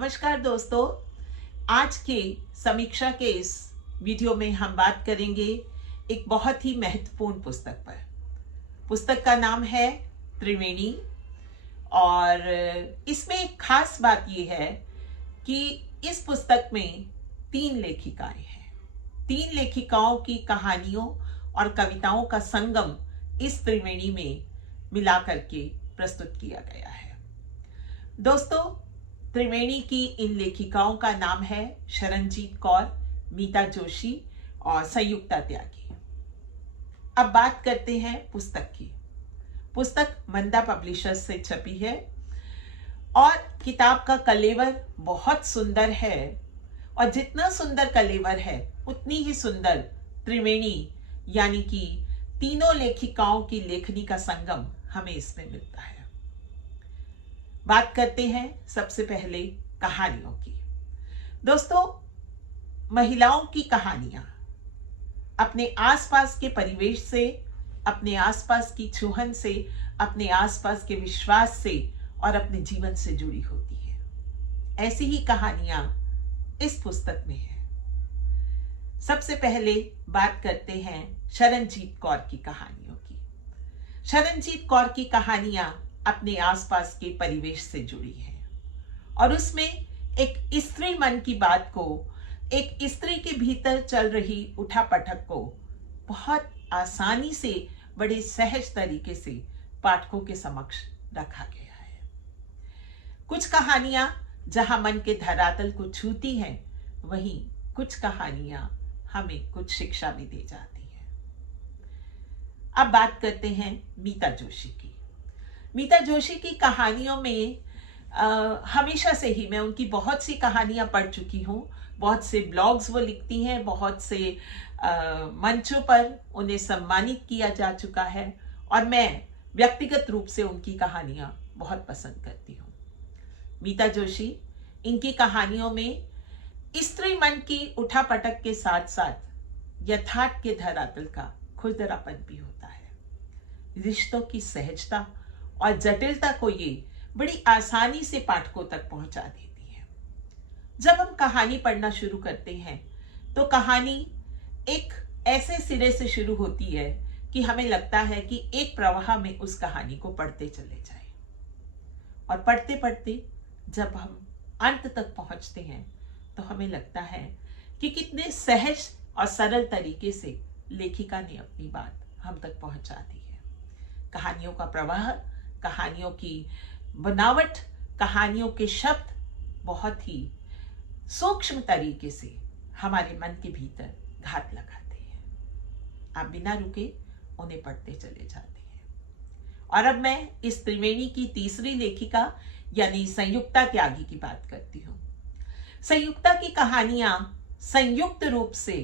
नमस्कार दोस्तों। आज के समीक्षा के इस वीडियो में हम बात करेंगे एक बहुत ही महत्वपूर्ण पुस्तक पर। पुस्तक का नाम है त्रिवेणी और इसमें एक खास बात यह है कि इस पुस्तक में 3 लेखिकाएं हैं। 3 लेखिकाओं की कहानियों और कविताओं का संगम इस त्रिवेणी में मिला करके प्रस्तुत किया गया है। दोस्तों, त्रिवेणी की इन लेखिकाओं का नाम है शरणजीत कौर, मीता जोशी और संयुक्ता त्यागी। अब बात करते हैं पुस्तक की। पुस्तक मंदा पब्लिशर्स से छपी है और किताब का कलेवर बहुत सुंदर है और जितना सुंदर कलेवर है उतनी ही सुंदर त्रिवेणी यानी कि तीनों लेखिकाओं की लेखनी का संगम हमें इसमें मिलता है। बात करते हैं सबसे पहले कहानियों की। दोस्तों, महिलाओं की कहानियां अपने आसपास के परिवेश से, अपने आसपास की छुहन से, अपने आसपास के विश्वास से और अपने जीवन से जुड़ी होती है। ऐसी ही कहानियां इस पुस्तक में है। सबसे पहले बात करते हैं शरणजीत कौर की कहानियों की। शरणजीत कौर की कहानियां अपने आसपास के परिवेश से जुड़ी है और उसमें एक स्त्री मन की बात को, एक स्त्री के भीतर चल रही उठापटक को बहुत आसानी से, बड़े सहज तरीके से पाठकों के समक्ष रखा गया है। कुछ कहानियां जहां मन के धरातल को छूती हैं, वहीं कुछ कहानियां हमें कुछ शिक्षा भी दे जाती है। अब बात करते हैं मीता जोशी की। मीता जोशी की कहानियों में हमेशा से ही मैं उनकी बहुत सी कहानियां पढ़ चुकी हूँ। बहुत से ब्लॉग्स वो लिखती हैं, बहुत से मंचों पर उन्हें सम्मानित किया जा चुका है और मैं व्यक्तिगत रूप से उनकी कहानियां बहुत पसंद करती हूँ। मीता जोशी, इनकी कहानियों में स्त्री मन की उठापटक के साथ साथ यथार्थ के धरातल का खुरदरापन भी होता है। रिश्तों की सहजता और जटिलता को ये बड़ी आसानी से पाठकों तक पहुंचा देती है। जब हम कहानी पढ़ना शुरू करते हैं तो कहानी एक ऐसे सिरे से शुरू होती है कि हमें लगता है कि एक प्रवाह में उस कहानी को पढ़ते चले जाएं और पढ़ते पढ़ते जब हम अंत तक पहुंचते हैं तो हमें लगता है कि कितने सहज और सरल तरीके से लेखिका ने अपनी बात हम तक पहुंचा दी है। कहानियों का प्रवाह, कहानियों की बनावट, कहानियों के शब्द बहुत ही सूक्ष्म तरीके से हमारे मन के भीतर घात लगाते हैं। आप बिना रुके उन्हें पढ़ते चले जाते हैं। और अब मैं इस त्रिवेणी की तीसरी लेखिका यानी संयुक्ता त्यागी की बात करती हूँ। संयुक्ता की कहानियां संयुक्त रूप से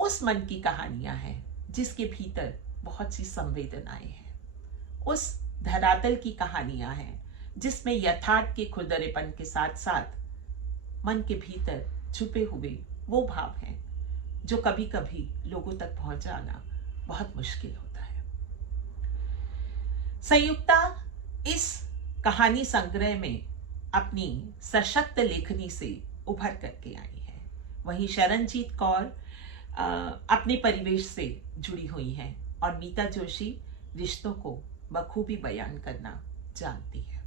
उस मन की कहानियां हैं जिसके भीतर बहुत सी संवेदनाएं हैं। उस धरातल की कहानियां हैं जिसमें यथार्थ के खुरदरेपन के साथ साथ मन के भीतर छुपे हुए वो भाव हैं जो कभी कभी लोगों तक पहुंचाना बहुत मुश्किल होता है। संयुक्ता इस कहानी संग्रह में अपनी सशक्त लेखनी से उभर करके आई है। वहीं शरणजीत कौर अपने परिवेश से जुड़ी हुई हैं और मीता जोशी रिश्तों को बखूबी बयान करना जानती है।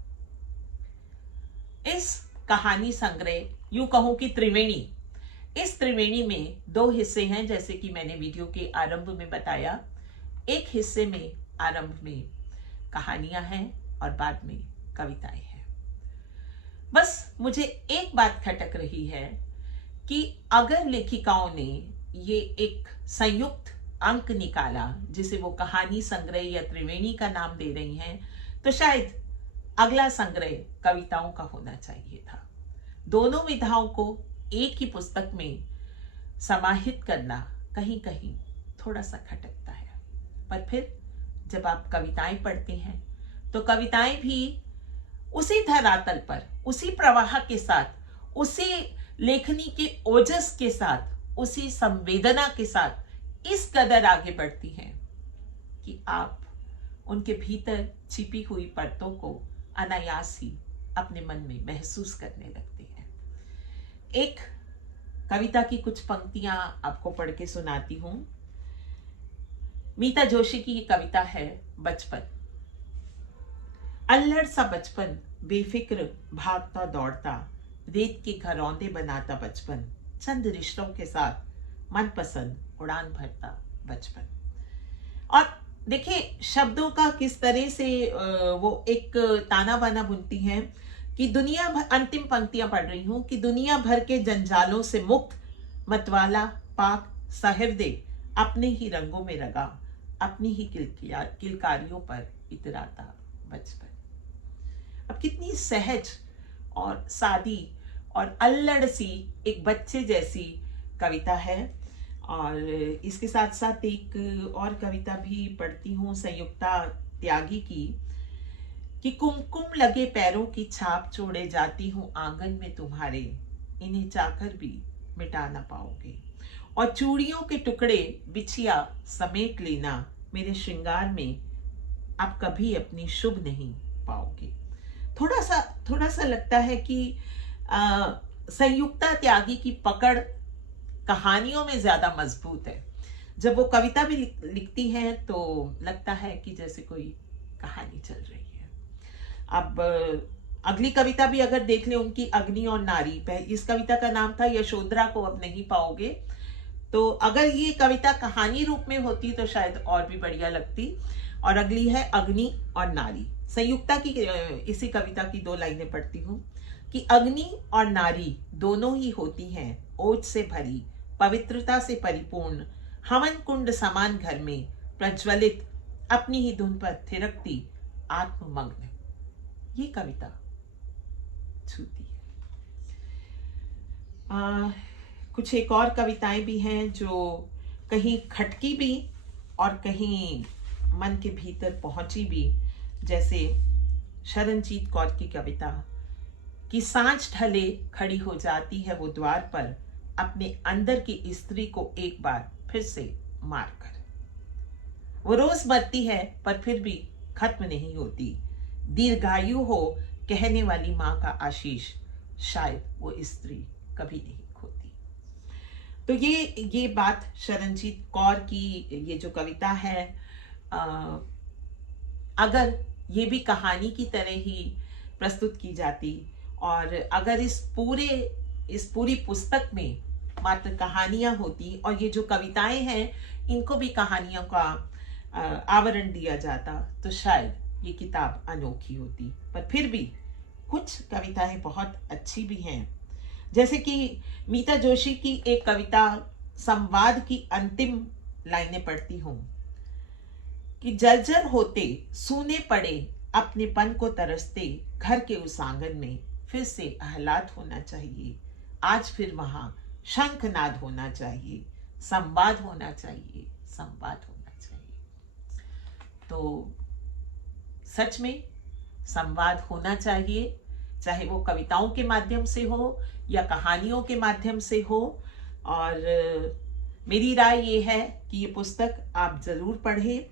इस कहानी संग्रह, यूं कहूं कि त्रिवेणी, इस त्रिवेणी में 2 हिस्से हैं जैसे कि मैंने वीडियो के आरंभ में बताया। एक हिस्से में आरंभ में कहानियां हैं और बाद में कविताएं हैं। बस मुझे एक बात खटक रही है कि अगर लेखिकाओं ने ये एक संयुक्त अंक निकाला जिसे वो कहानी संग्रह या त्रिवेणी का नाम दे रही हैं, तो शायद अगला संग्रह कविताओं का होना चाहिए था। दोनों विधाओं को एक ही पुस्तक में समाहित करना कहीं कहीं थोड़ा सा खटकता है। पर फिर जब आप कविताएं पढ़ते हैं तो कविताएं भी उसी धरातल पर, उसी प्रवाह के साथ, उसी लेखनी के ओजस के साथ, उसी संवेदना के साथ इस कदर आगे बढ़ती हैं कि आप उनके भीतर छिपी हुई परतों को अनायास ही अपने मन में महसूस करने लगते हैं। एक कविता की कुछ पंक्तियां आपको पढ़ के सुनाती हूं। मीता जोशी की ये कविता है बचपन। अल्लड़ सा बचपन, बेफिक्र भागता दौड़ता, रेत के घरौंदे बनाता बचपन, चंद रिश्तों के साथ मनपसंद उड़ान भरता बचपन। और देखिए शब्दों का किस तरह से वो एक ताना बाना बुनती हैं कि दुनिया भर, अंतिम पंक्तियां पढ़ रही हूं कि दुनिया भर के जंजालों से मुक्त, मतवाला पाक सहृदय, अपने ही रंगों में रंगा, अपनी ही किलकारियों पर इतराता बचपन। अब कितनी सहज और सादी और अल्लड़ सी, एक बच्चे जैसी कविता है। और इसके साथ साथ एक और कविता भी पढ़ती हूँ संयुक्ता त्यागी की कि कुमकुम लगे पैरों की छाप छोड़े जाती हूँ आंगन में तुम्हारे, इन्हें चाहकर भी मिटा ना पाओगे, और चूड़ियों के टुकड़े बिछिया समेट लेना, मेरे श्रृंगार में आप कभी अपनी शुभ नहीं पाओगे। थोड़ा सा लगता है कि संयुक्ता त्यागी की पकड़ कहानियों में ज्यादा मजबूत है। जब वो कविता भी लिखती हैं तो लगता है कि जैसे कोई कहानी चल रही है। अब अगली कविता भी अगर देख ले उनकी, अग्नि और नारी, इस कविता का नाम था यशोधरा को अब नहीं पाओगे। तो अगर ये कविता कहानी रूप में होती तो शायद और भी बढ़िया लगती। और अगली है अग्नि और नारी। संयुक्ता की इसी कविता की 2 लाइनें पढ़ती हूँ कि अग्नि और नारी दोनों ही होती हैं ओज से भरी, पवित्रता से परिपूर्ण, हवन कुंड समान घर में प्रज्वलित, अपनी ही धुन पर थिरकती आत्ममग्न। ये कविता छूती है। कुछ एक और कविताएं भी हैं जो कहीं खटकी भी और कहीं मन के भीतर पहुंची भी, जैसे शरणजीत कौर की कविता कि सांझ ढले खड़ी हो जाती है वो द्वार पर, अपने अंदर की स्त्री को एक बार फिर से मारकर। वो रोज मरती है पर फिर भी खत्म नहीं होती, दीर्घायु हो कहने वाली मां का आशीष, शायद वो स्त्री कभी नहीं खोती। तो ये बात शरणजीत कौर की ये जो कविता है, अगर ये भी कहानी की तरह ही प्रस्तुत की जाती और अगर इस पूरी पुस्तक में मात्र कहानियां होती और ये जो कविताएं हैं इनको भी कहानियों का आवरण दिया जाता तो शायद ये किताब अनोखी होती। पर फिर भी कुछ कविताएं बहुत अच्छी भी हैं, जैसे कि मीता जोशी की एक कविता संवाद की अंतिम लाइनें पढ़ती हूं कि जर्जर होते सूने पड़े अपनेपन को तरसते, घर के उस आंगन में फिर से आह्लाद होना चाहिए, आज फिर वहां शंखनाद होना चाहिए, संवाद होना चाहिए, संवाद होना चाहिए। तो सच में संवाद होना चाहिए, चाहे वो कविताओं के माध्यम से हो या कहानियों के माध्यम से हो। और मेरी राय ये है कि ये पुस्तक आप जरूर पढ़ें।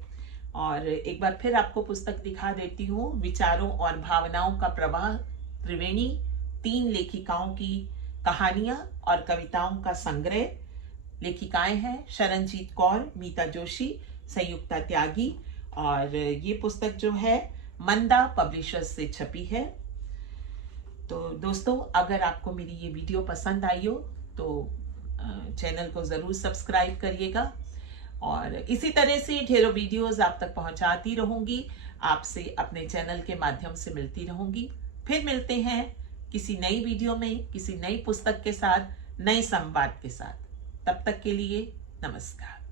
और एक बार फिर आपको पुस्तक दिखा देती हूँ, विचारों और भावनाओं का प्रवाह, त्रिवेणी, 3 लेखिकाओं की कहानियां और कविताओं का संग्रह। लेखिकाएं हैं शरणजीत कौर, मीता जोशी, संयुक्ता त्यागी। और ये पुस्तक जो है मंदा पब्लिशर्स से छपी है। तो दोस्तों, अगर आपको मेरी ये वीडियो पसंद आई हो तो चैनल को ज़रूर सब्सक्राइब करिएगा और इसी तरह से ढेरों वीडियोस आप तक पहुंचाती रहूंगी, आपसे अपने चैनल के माध्यम से मिलती रहूंगी। फिर मिलते हैं किसी नई वीडियो में, किसी नई पुस्तक के साथ, नए संवाद के साथ। तब तक के लिए नमस्कार।